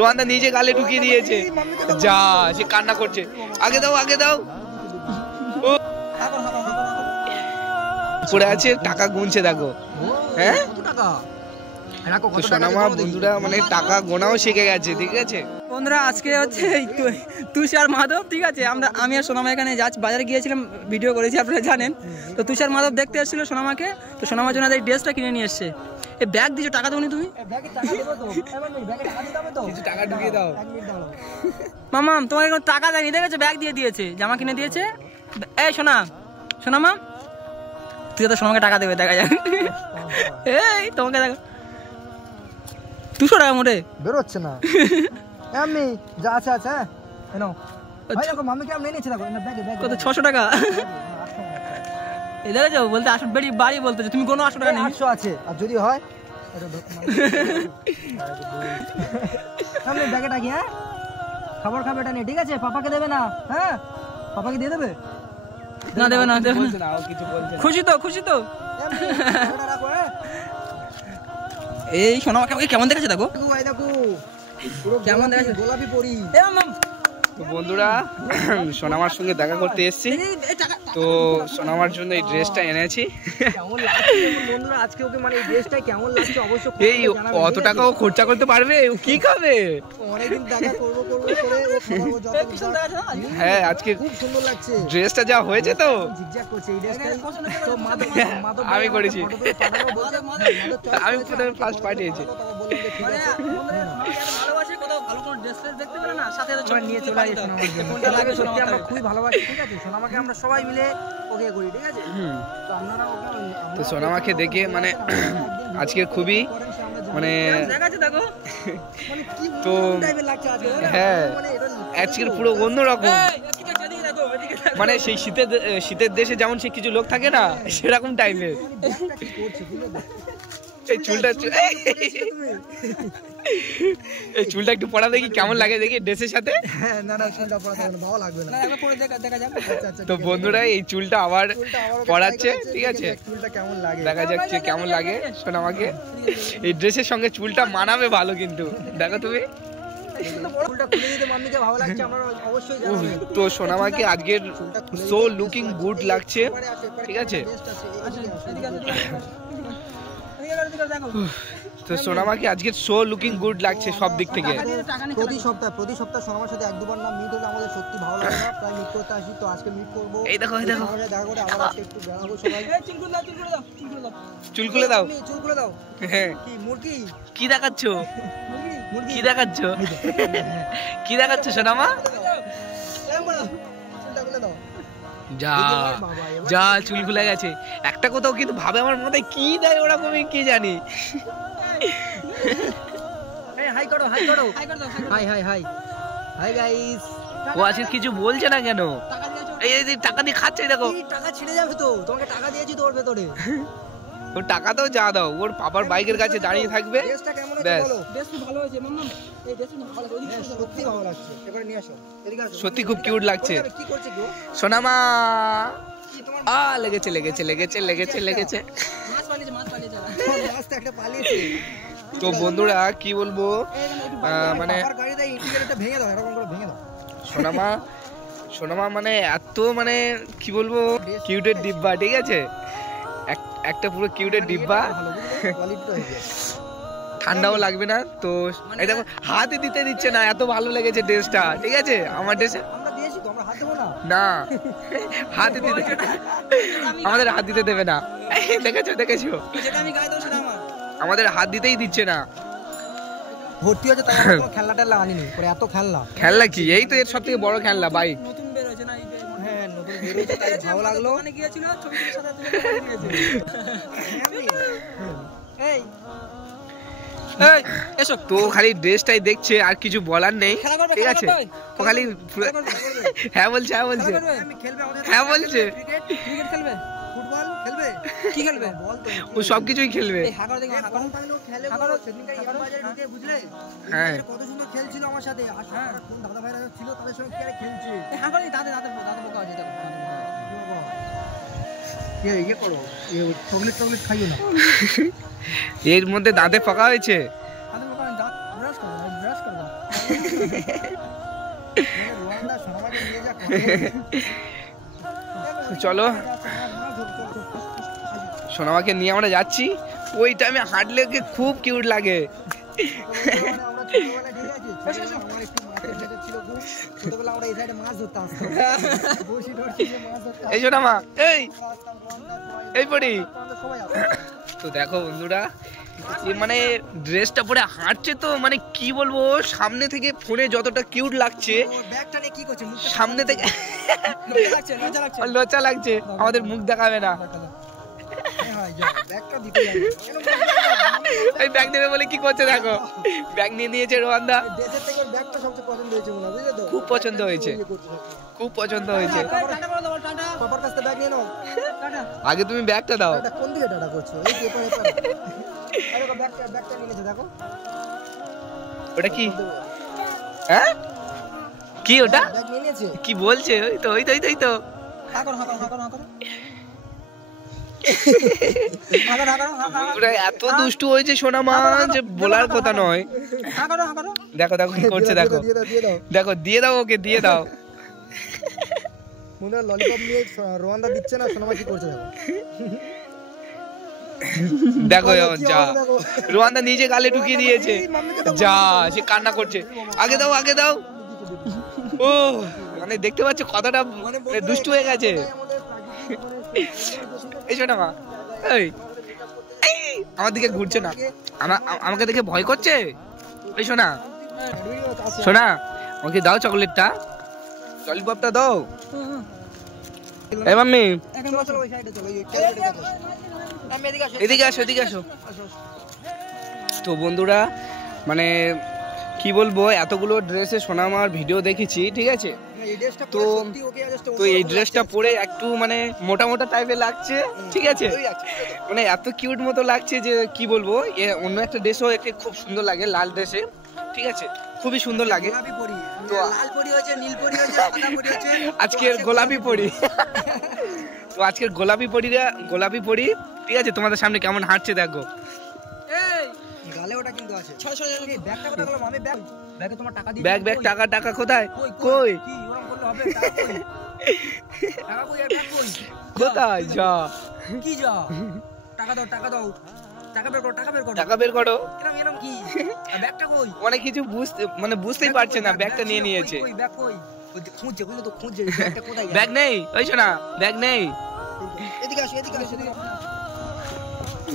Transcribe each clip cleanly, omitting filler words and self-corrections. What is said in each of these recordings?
রোহানদা নিজে গালে ঢুকিয়ে দিয়েছে। যা সে কান্না করছে। আগে দাও আগে দাও। পড়ে আছে টাকা গুনছে দেখো। হ্যাঁ সোনামা বন্ধুরা মানে টাকা গোনাও শিখে গেছে। ঠিক আছে বন্ধুরা আজকে হচ্ছে তুষার মাধব। ঠিক আছে আমি আর সোনামা এখানে বাজারে গিয়েছিলাম, ভিডিও করেছি আপনারা জানেন। তো তুষার মাধব দেখতে এসেছিল সোনামাকে, তো সোনামার জন্য এই ড্রেসটা কিনে নিয়ে এসছে। এই ব্যাগ দিয়েছো, টাকা দেবনি তুমি? টাকা ঢুকিয়ে দাও। মামাম তোমাকে কোনো টাকা দেয়নি, দেখেছো ব্যাগ দিয়ে দিয়েছে, জামা কিনে দিয়েছে। এই সোনামা তুই তো সোনামাকে টাকা দেবে, দেখা যাক। এই তোমাকে দেখো 200 টাকা মোটে বেরোচ্ছে না। এমনি যা আছে আছে। এনো ভাই দেখো মাম্মি কেমন নিয়েছে দেখো না ব্যাগে কত 600 টাকা। এই দেখেছো বলতে আসো বাড়ি বলতেছে, তুমি কোনো 800 টাকা নেই। 800 আছে আর যদি হয় সামনে ব্যাগে টাকি। হ্যাঁ খাবার খাবে এটা নিয়ে, ঠিক আছে? পাপাকে দেবে না? হ্যাঁ পাপাকে দিয়ে দেবে না? দেবে না কিছু বলছে। খুশি তো এই সোনামা কেমন দেখেছে দেখো, কেমন দেখেছে গোলাপি পরি। তো বন্ধুরা সোনামার সঙ্গে দেখা করতে এসেছি, তো সোনামার জন্য এই ড্রেসটা এনেছি। বন্ধুরা আজকে ওকে মানে এই ড্রেসটা কেমন লাগছে অবশ্যই এই অত টাকাও খরচা করতে পারবে? ও কি খাবে? অনেকদিন টাকা করব করে ও খাবো যত কিছু। হ্যাঁ আজকে খুব সুন্দর লাগছে ড্রেসটা যা হয়েছে। তো ঝিকঝাক করছে এই ড্রেসটা। তো মাধব আমি করেছি, আমি প্রথমে ফার্স্ট পাঠিয়েছি। খুবই ভালোবাসি, ঠিক আছে? সোনামাকে আমরা সবাই মিলে ওকে করি, ঠিক আছে? তো সোনামাকে দেখে মানে আজকে খুবই মানে তো হ্যাঁ আজকের পুরো অন্যরকম। মানে সেই শীতের দেশে যেমন সে কিছু লোক থাকে না, সেরকম টাইপের। এই চুলটা একটু পড়া দেখি কেমন লাগে, দেখি ড্রেসের সাথে। তো বন্ধুরা এই চুলটা আবার পড়াচ্ছে, ঠিক আছে? দেখা যাচ্ছে কেমন লাগে সোনামাকে। এই ড্রেসের সঙ্গে চুলটা মানাবে ভালো, কিন্তু দেখো তুমি। তো সোনামাকে আজকের সো লুকিং গুড লাগছে, ঠিক আছে? তো সোনামাকে আজকে সো লুকিং গুড লাগছে সব দিক থেকে। প্রতি সপ্তাহ সোনামার সাথে 1-2 বার না মিট হলে আমাদের সত্যি ভালো লাগে না, তাই মিট করতে আসি। তো আজকে মিট করব। এই দেখো দেখা করে আবার আজকে একটু বেড়াবো সবাই। চুল খুলে দাও। হ্যাঁ কি মুরগি কি দেখাচ্ছো? কি দেখাচ্ছো সোনামা? যা চুল খুলে গেছে। একটা কোথাও কিন্তু ভাবে আমার মাথায় কি দেয় ওরকমই, কি জানি। হাই করো হাই গাইস। ও আজকে কিছু বলছে না কেন? এই টাকা দিয়ে খাচ্ছে, দেখো। টাকা ছিঁড়ে যাবে তো, তোমাকে টাকা দিয়েছি তো ওর ভেতরে। ও টাকা দাও যা দাও, ওর পাপার বাইকের কাছে দাঁড়িয়ে থাকবে। সত্যি খুব কিউট লাগছে সোনামা। লেগেছে। তো বন্ধুরা কি বলবো, মানে সোনামা মানে এত মানে কি বলবো কিউটের ডিব্বা, ঠিক আছে? একটা পুরো কিউটের ডিব্বা, ঠান্ডাও লাগবে না। তো এই দেখো হাতে দিতে দিচ্ছে না, এত ভালো লেগেছে ড্রেসটা, ঠিক আছে? আমার ড্রেস না হাতে দিতে, আমাদের হাত দিতে দেবে না। দেখেছো আমাদের হাত দিতেই দিচ্ছে না। ভর্তি হচ্ছে তাই খেলনা টেলনা আনিনি, পরে এত খেলনা কি? এই তো এর সব থেকে বড় খেলনা বাইক। হ্যাঁ নতুন বেরিয়েছে তাই ভালো লাগলো। এসো তো খালি ড্রেসটাই দেখছে, আর কিছু বলার নেই, ঠিক আছে? ও খালি হ্যাঁ বলছে। ফুটবল খেলবে, কি খেলবে? ও সবকিছুই খেলবে। হ্যাঁ কত সুন্দর খেলছিল আমার সাথে। কোন দাদা ভাইরা ছিল তাদের সঙ্গে কি খেলছে। চকলেট খাইও না। এর মধ্যে দাঁতে পোকা হয়েছে। রোয়ান্দা সোনামাকে নিয়ে যা চলো সোনামাকে নিয়ে আমরা যাচ্ছি। ওই টাইমে হাঁটলে ওকে খুব কিউট লাগে। এই সোনামা এই পড়ি। তো দেখো বন্ধুরা মানে ড্রেসটা পরে হাঁটছে তো মানে কি বলবো, সামনে থেকে ফোনে যতটা কিউট লাগছে সামনে থেকে লজ্জা লাগছে, আমাদের মুখ দেখাবে না। এই ব্যাগ দেবে বলে কি করছে দেখো, ব্যাগ নিয়ে নিয়েছে রোয়ান্দা। খুব পছন্দ হয়েছে, খুব পছন্দ হয়েছে। আগে তুমি ব্যাগটা দাও। কোন দিকে টাটা করছো? ওটা কি? হ্যাঁ কি ওটা কি বলছে? ওই তো ওই তো ওই তো এত দুষ্টু হয়েছে সোনামা যে বলার কথা নয়। দেখো দেখো কি করছে, দেখো দেখো, দিয়ে দাও ওকে, দিয়ে দাও। মনে হয় ললিপপ নিয়ে রোয়ান্দা দিচ্ছে না, সোনামা কি করছে দেখো। দেখো যা রোয়ান্দা নিজে গালে ঢুকিয়ে দিয়েছে, যা সে কান্না করছে। আগে দাও আগে দাও। ও মানে দেখতে পাচ্ছ কতটা দুষ্টু হয়ে গেছে। এই সোনামা এই আমার দিকে ঘুরছে না, আমাকে দেখে ভয় করছে। এই সোনা সোনা আমাকে দাও চকলেটটা, ললিপপটা দাও। এই মাম্মি এদিকে আসো এদিকে আসো। তো বন্ধুরা মানে কি বলবো, এতগুলো ড্রেসে সোনামার ভিডিও দেখেছি, ঠিক আছে। তো তো এই ড্রেসটা পরে একটু মানে মোটা মোটা টাইপের লাগছে, ঠিক আছে। মানে এত কিউট মতো লাগছে যে কি বলবো। অন্য একটা ড্রেসও একটা খুব সুন্দর লাগে, লাল ড্রেসে, ঠিক আছে, খুবই সুন্দর লাগে। তো আজকের গোলাপি পরি, তো আজকের গোলাপি পরি, ঠিক আছে। তোমাদের সামনে কেমন হাঁটছে দেখো। ব্যাগ ব্যাগ টাকা টাকা কোথায়? কই কোথায়? যা কি যা টাকা দাও টাকা দাও, টাকা বের করো, টাকা বের করো, টাকা বের করো। এরকম কি ব্যাগটা কই? অনেক কিছু মানে বুঝতেই পারছে না, ব্যাগটা নিয়ে নিয়েছে। কই ব্যাগ কই? খুঁজছে বুঝলো তো, খুঁজছে ব্যাগটা কোথায় গেল। ব্যাগ নেই ওই শোনা, ব্যাগ নেই। এদিকে আসো এদিকে আসো এদিকে।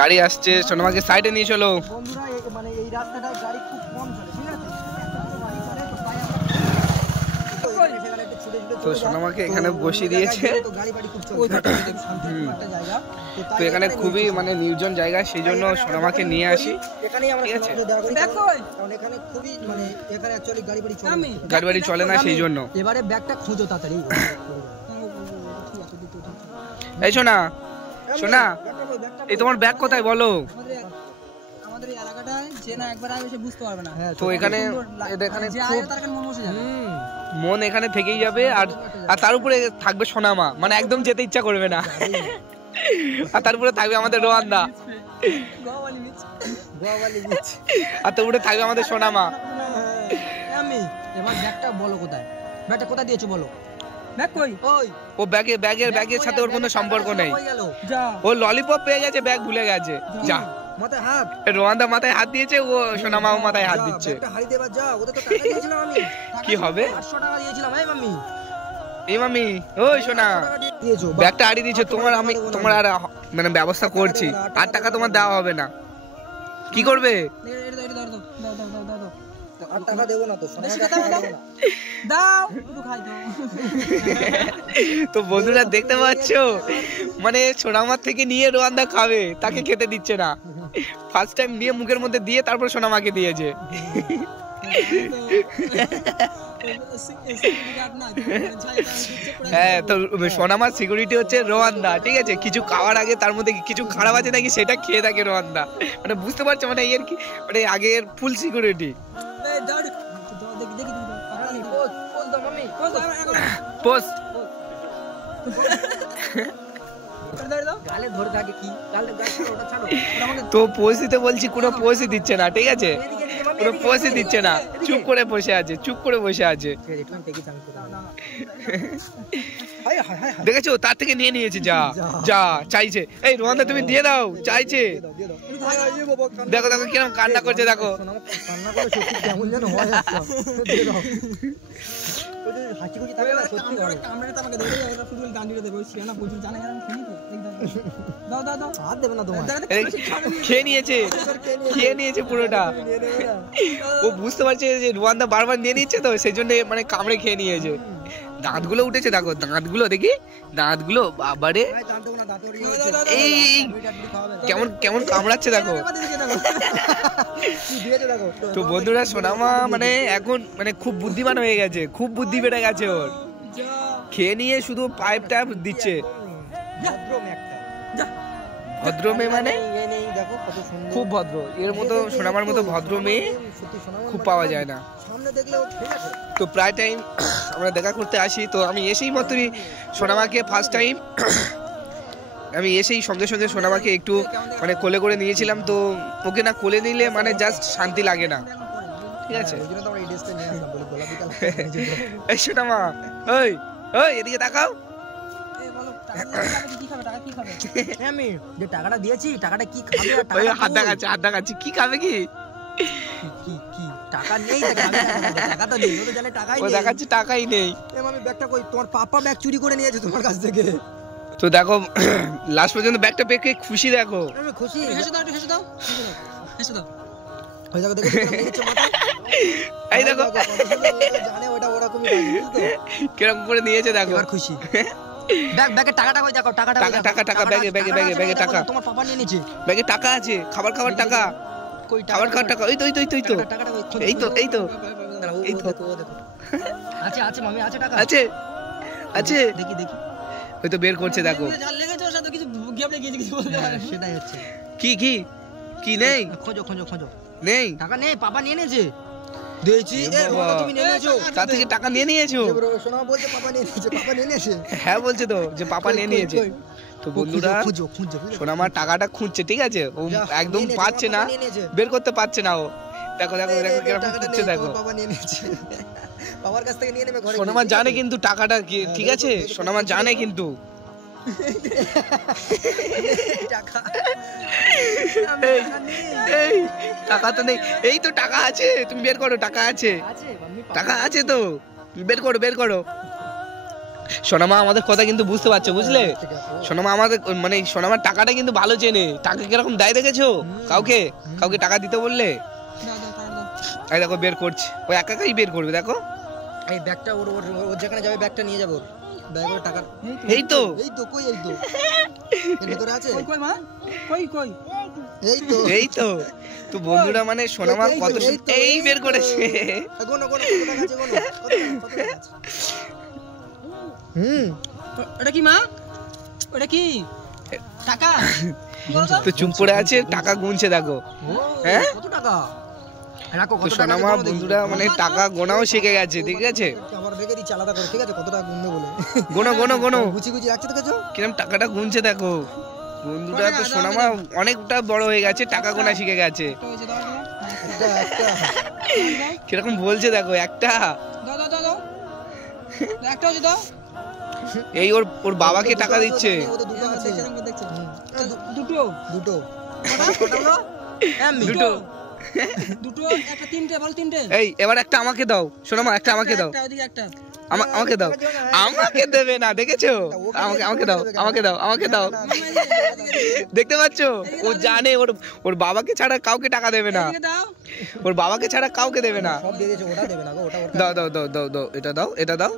গাড়ি আসছে, সোনামাকে সাইডে নিয়ে চলো। বন্ধুরা মানে এই রাস্তাটায় গাড়ি খুব কম চলে, ঠিক আছে। তো সোনামাকে এখানে বসিয়ে দিয়েছে। তো এখানে খুবই মানে নির্জন জায়গা, সেই জন্য সোনামাকে নিয়ে আসি, ঠিক আছে। গাড়ি বাড়ি চলে না, সেই জন্য। এবারে ব্যাগটা খুঁজো তাড়াতাড়ি। এই সোনা সোনা এই তোমার ব্যাগ কোথায় বলো? আমাদের এই এলাকাটায় যে না একবার আগে এসে বুঝতে পারবে না। তো এখানে এখানে যে আগে তার মন বসে যাবে, মন এখানে থেকেই যাবে। আর তার উপরে থাকবে সোনামা, মানে একদম যেতে ইচ্ছা করবে না। আর তার উপরে থাকবে আমাদের রোয়ান্দা, আর তার উপরে থাকবে আমাদের সোনামা। এবার ব্যাগটা বলো কোথায়, ব্যাগটা কোথায় দিয়েছো বলো। ব্যাগ কই? ওই ও ব্যাগের সাথে ওর কোনো সম্পর্ক নেই। ও ললিপপ পেয়ে গেছে, ব্যাগ ভুলে গেছে। যা মাথায় হাত, রোয়ান্দা মাথায় হাত দিয়েছে, ও সোনামাও মাথায় হাত দিচ্ছে। কি হবে? 800 টাকা দিয়েছিলাম। এই মামি ওই সোনা ব্যাগটা হারিয়ে দিয়েছে তোমার, আমি তোমার আর মানে ব্যবস্থা করছি। 8 টাকা তোমার দেওয়া হবে না, কি করবে? তো বন্ধুরা দেখতে পাচ্ছ মানে সোনামার থেকে নিয়ে রোয়ান্দা খাবে, তাকে খেতে দিচ্ছে না। ফার্স্ট টাইম নিয়ে মুখের মধ্যে দিয়ে তারপর সোনামাকে দিয়েছে। হ্যাঁ, তো সোনামার সিকিউরিটি হচ্ছে রোয়ান্দা, ঠিক আছে। কিছু খাওয়ার আগে তার মধ্যে কিছু খারাপ আছে নাকি সেটা খেয়ে থাকে রোয়ান্দা, মানে বুঝতে পারছো, মানে এর কি মানে আগের ফুল সিকিউরিটি। তো পোজ দিতে বলছি, কোনো পোজই দিচ্ছে না, ঠিক আছে। কোনো পয়সা দিচ্ছে না, চুপ করে বসে আছে, চুপ করে বসে আছে। দেখেছো তার থেকে নিয়ে নিয়েছে, যা যা চাইছে। এই রোহানদা তুমি দিয়ে দাও, চাইছে। দেখো দেখো কিরকম কান্না করছে, দেখো। খেয়ে নিয়েছে, খেয়ে নিয়েছে পুরোটা। ও বুঝতে পারছে যে রোহানদা বারবার নিয়ে নিচ্ছে, তো সেই জন্য মানে কামড়ে খেয়ে নিয়েছে। দাঁতগুলো উঠেছে, দেখো দাঁতগুলো, দেখি দাঁতগুলো, বাবারে এই কেমন কেমন কামড়াচ্ছে দেখো। তো বন্ধুরা সোনামা মানে এখন মানে খুব বুদ্ধিমান হয়ে গেছে, খুব বুদ্ধি বেড়ে গেছে ওর। খেয়ে নিয়ে শুধু পাইপ টাইপ দিচ্ছে। ভদ্র মেয়ে মানে খুব ভদ্র, এর মতো সোনামার মতো ভদ্র মেয়ে খুব পাওয়া যায় না। তো প্রায় টাইম আমরা দেখা করতে আসি, তো আমি এসেই মাত্রই সোনামাকে ফার্স্ট টাইম আমি এসেই সঙ্গে সঙ্গে সোনামাকে একটু মানে কোলে করে নিয়েছিলাম। তো ওকে না কোলে নিলে মানে জাস্ট শান্তি লাগে না, ঠিক আছে। এই সোনামা, ওই ওই এদিকে তাকাও। আমি যে টাকাটা দিয়েছি, টাকাটা কি খাবে? ওই হাত দেখাচ্ছে, হাত দেখাচ্ছে, কি খাবে? কি টাকা নেই, টাকা তো নেই, ও তো জানে টাকাই নেই। ও দেখাচ্ছে টাকাই নেই। আমি ব্যাগটা কই? তোমার পাপা ব্যাগ চুরি করে নিয়েছে তোমার কাছ থেকে। তো দেখো লাস্ট পর্যন্ত ব্যাগটা পেয়ে খুশি, দেখো আমি খুশি। হেসে দাও, একটু হেসে দাও, হেসে দাও। ওই দেখো দেখো দেখো মাথা, এই দেখো জানে ওটা ওরকমই লাগে, বুঝছো? কিরকম করে নিয়েছে দেখো। এবার খুশি। ব্যাগে টাকাটা কই? দেখো টাকাটা, টাকা টাকা টাকা ব্যাগে ব্যাগে ব্যাগে ব্যাগে টাকা, তোমার পাপা নিয়ে নিয়েছে। ব্যাগে টাকা আছে, খাবার খাবার টাকা, কই খাবার খাবার টাকা, ওই তো ওই তো ওই তো টাকাটা কই? এই তো এই তো এই তো দেখো আছে আছে মামি, আছে টাকা আছে আছে, দেখি দেখি। ওই তো বের করছে দেখো। জাল লেগেছে ওর সাথে, কিছু গ্যাপ লেগেছে, কিছু বলতে পারে না। সেটাই হচ্ছে। কি কি কি নেই? খোঁজো খোঁজো খোঁজো, নেই টাকা নেই, পাপা নিয়ে নিয়েছে। দিয়েছি। তুমি নিয়ে নিয়েছো? তার থেকে টাকা নিয়ে নিয়েছো? সোনা বলছে পাপা নিয়ে নিয়েছে, পাপা নিয়ে নিয়েছে। হ্যাঁ বলছে তো যে পাপা নিয়ে নিয়েছে। তো বন্ধুরা খুঁজো খুঁজো, সোনামার টাকাটা খুঁজছে, ঠিক আছে, ও একদম পাচ্ছে না, বের করতে পারছে না ও। দেখো দেখো দেখো কিরকম খুঁজছে, দেখো পাপা নিয়ে নিয়েছে। বাবার কাছ থেকে নিয়ে নেবে ঘরে। সোনামা জানে কিন্তু টাকাটা কি, ঠিক আছে, সোনামা জানে কিন্তু। টাকা এই টাকা তো নেই, এই তো টাকা আছে, তুমি বের করো, টাকা আছে, টাকা আছে তো, বের করো বের করো। সোনামা আমাদের কথা কিন্তু বুঝতে পারছে, বুঝলে? সোনামা আমাদের মানে সোনামার টাকাটা কিন্তু ভালো চেনে, টাকা কিরকম দেয় দেখেছো? কাউকে কাউকে টাকা দিতে বললে এই দেখো বের করছে, ও একা একাই বের করবে, দেখো। এই ব্যাগটা ওর ওর ওর যেখানে যাবে ব্যাগটা নিয়ে যাবো, ব্যাগের টাকা। এই তো এই তো কই? এই তো এর ভিতরে আছে। কই মা? কই কই? এই তো এই তো। তো বন্ধুরা মানে সোনামা কত এই বের করেছে। গোনো গোনো কত টাকা আছে, গোনো কত টাকা আছে। ওটা কি মা? ওটা কি টাকা? তো চুপ করে আছে, টাকা গুনছে দেখো। হ্যাঁ কত টাকা? রাখো তো কত টাকা। সোনামা বন্ধুরা মানে টাকা গোনাও শিখে গেছে, ঠিক আছে। আবার রেখে দিচ্ছি আলাদা করে, ঠিক আছে? কত টাকা গুনবে বলে গোনো গোনো গোনো গুছি গুছি রাখছে, দেখেছো কিরকম টাকাটা গুনছে দেখো। বন্ধুরা তো সোনামা অনেকটা বড় হয়ে গেছে, টাকা গোনা শিখে গেছে। একটা একটা কিরকম বলছে দেখো, একটা দাও দাও দাও দাও, একটা হচ্ছে দাও। এই ওর ওর বাবাকে টাকা দিচ্ছে। ওদের দুটো আছে, দেখছে দুটো দুটো দুটো দুটো, একটা তিনটে, বল তিনটে। এই এবার একটা আমাকে দাও সোনামা, একটা আমাকে দাও, একটা ওদিকে একটা। আমাকে দাও। আমাকে দেবে না, দেখেছো? আমাকে আমাকে দাও, আমাকে দাও, আমাকে দাও। দেখতে পাচ্ছো? ও জানে ওর ওর বাবাকে ছাড়া কাউকে টাকা দেবে না, এদিকে দাও। ওর বাবাকে ছাড়া কাউকে দেবে না। সব দিয়ে দিয়েছে, ওটা দেবে না গো, ওটা ওটা দাও দাও দাও দাও দাও, এটা দাও, এটা দাও,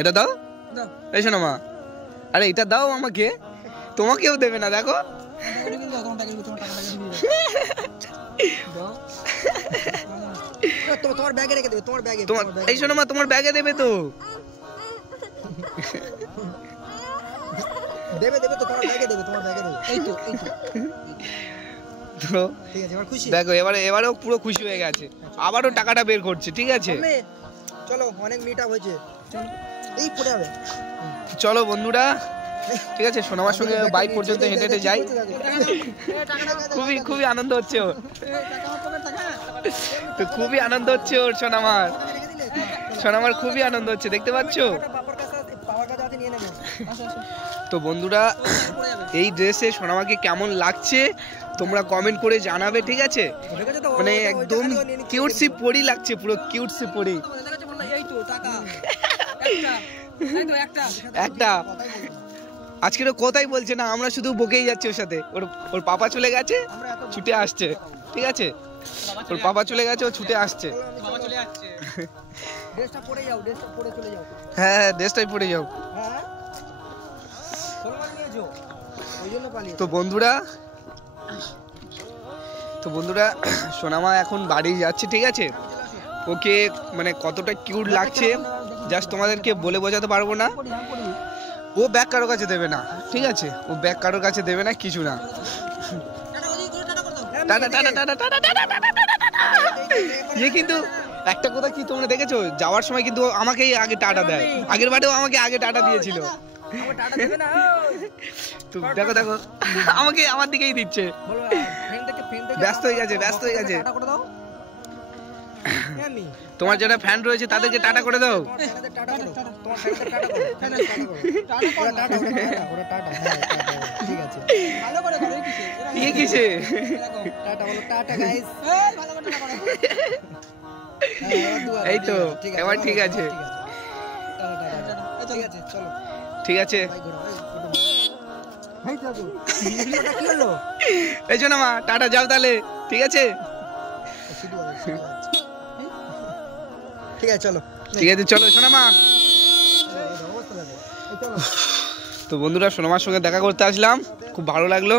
এটা দাও। দাও। এই সোনামা, আরে এটা দাও আমাকে, তোমাকেও দেবে না, দেখো। ওটা কিন্তু দাও, তোমার টাকা দিয়ে দাও। তোমার ব্যাগে রেখে দেবে, তোমার ব্যাগে। তোমার এই সোনামা তোমার ব্যাগে দেবে তো। দেবে দেবে তো, তোমার ব্যাগে দেবে, তোমার ব্যাগে দেবে। এই তো এই তো। তো ঠিক আছে, এবার খুশি? দেখো এবারেও পুরো খুশি হয়ে গেছে, আবারও টাকাটা বের করছে, ঠিক আছে। চলো, অনেক মিট আপ হয়েছে, এই পড়ে যাবে। চলো বন্ধুরা, ঠিক আছে, সোনামার সঙ্গে বাইক পর্যন্ত হেঁটে হেঁটে যাই। খুবই খুবই আনন্দ হচ্ছে ওর। তো খুবই আনন্দ হচ্ছে ওর সোনামার, সোনামার খুবই আনন্দ হচ্ছে, দেখতে পাচ্ছ? তো বন্ধুরা এই ড্রেসে সোনামাকে কেমন লাগছে তোমরা কমেন্ট করে জানাবে, ঠিক আছে? মানে একদম কিউটসি পরি লাগছে, পুরো কিউটসি পরি। একটা আজকের কোথায় বলছে না, আমরা শুধু বকেই যাচ্ছি ওর সাথে। ওর পাপা চলে গেছে, ছুটে আসছে, ঠিক আছে? ওর পাপা চলে গেছে, ও ছুটে আসছে। হ্যাঁ ড্রেসটাই পরে যাও। তো বন্ধুরা সোনামা এখন বাড়ি যাচ্ছে, ঠিক আছে? ওকে মানে কতটা কিউট লাগছে জাস্ট তোমাদেরকে বলে বোঝাতে পারবো না। ও ব্যাগ কারোর কাছে দেবে না, ঠিক আছে? ও ব্যাগ কারোর কাছে দেবে না, কিছু না। Tata tata tata tata tata tata. কিন্তু একটা কথা কি তোমরা দেখেছো, যাওয়ার সময় কিন্তু আমাকেই আগে টাটা দেয়। আগের বারেও আমাকে আগে টাটা দিয়েছিল। তো দেখো দেখো আমাকে আমার দিকেই দিচ্ছে। ব্যস্ত হয়ে গেছে, ব্যস্ত হয়ে গেছে। তোমার যারা ফ্যান রয়েছে তাদেরকে টাটা করে দাও। ইয়ে কিসে? এই তো এবার ঠিক আছে, ঠিক আছে। এই জন্য মা টাটা, যাও তাহলে, ঠিক আছে? ঠিক আছে চলো, ঠিক আছে চলো সোনামা। তো বন্ধুরা সোনামার সঙ্গে দেখা করতে আসলাম, খুব ভালো লাগলো।